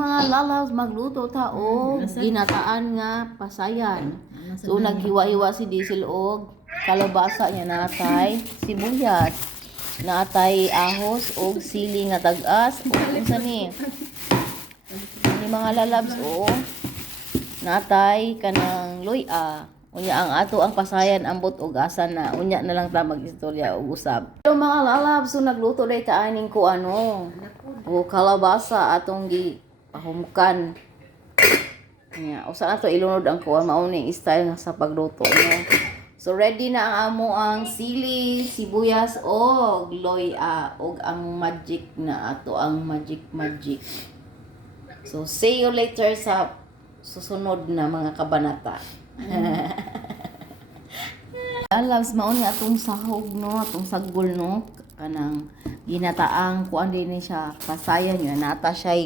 mga lalabs, magluto ta og ginataan nga pasayan. So naghiwa-hiwa si Diesel og kalabasa niya, natay sibuyas, natay ahos og sili nga tag-as ug unsa ni mga lalabs o natay kanang luya. Unya ang ato ang pasayan ambot og asa na unya na lang ta magistorya og usab. Pero mga lalabs, so nagluto day ta aning ko o kalabasa atong gi pahumkan. Nya usa na to ilunod ang kuan mao ning style nga sa pagluto no. So ready na ang amo ang sili, sibuyas og luya og ang magic na ato ang magic. So see you later sa susunod na mga kabanata. Lalabs mao ni atong sahog no, atong saggol no, kanang ginataang kuan din ni siya pasayan niya, nata siya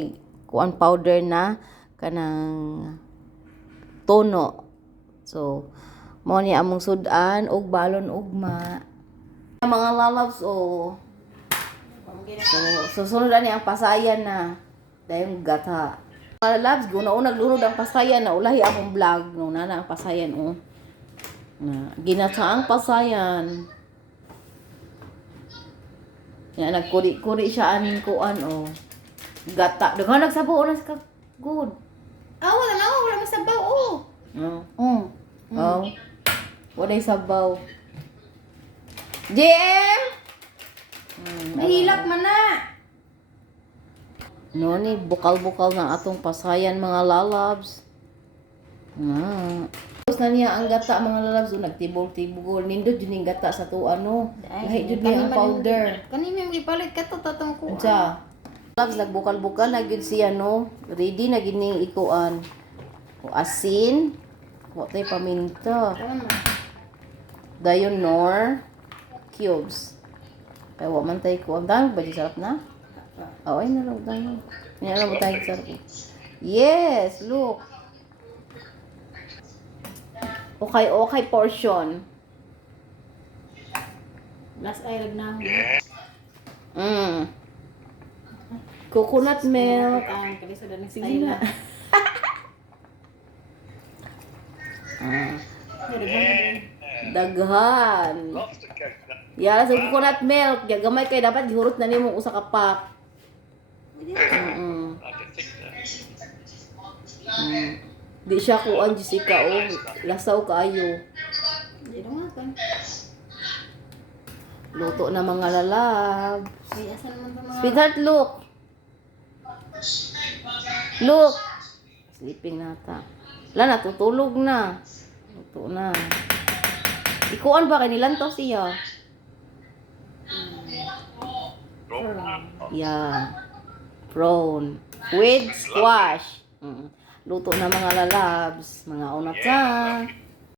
kuan powder na kanang tono. So mao ni among sudan og balon ugma. Mga lalabs so sunod ani ang pasayan na dayon gata. Mga lalabs, una naglunod ang pasayan na ulahi akong vlog no na ang pasayan na ginataang pasayan. Ya nagkuri-kuri siya aning kuan gata. Daghan nagsabaw na sa good. Wala masabaw Wala sabaw. JM! Mahilak man na. No ni bukal-bukal na atong pasayan mga lalabs. Tapos na niya ang gata mga lalabs nagtibol-tibol. Nindot yun yung gata sa tuwa no. Lahi yun niya ang powder. Kanina may ipalit ka to tatong ko. Ansa. Lalabs nagbukal-bukal na yun siya no. Ready na gining ikuan. Asin. Watay paminta. Dayon nor. Cubes. Kaya waman tayo ko. Ang dami ba di sarap na? Ay na lang dami. Yan lang mo tayo sarap. Yes, look. Okay portion. Last ay na. Coconut milk. Ang kalisa na Sige na. Daghan. Ya, sa coconut milk, gamay kay dapat gihurot na nimo usa ka pack. Di siya kuan Jessica lasaw kaayo. Di naman kan. Luto na mga lalab. Ay asa naman mga Sweetheart, look. Look. Sleeping nata. Wala, natutulog na. Luto na. Ikuan ba kanilang to siya? Yeah. Prawn. With squash. Luto na mga lalabs. Mga unat na.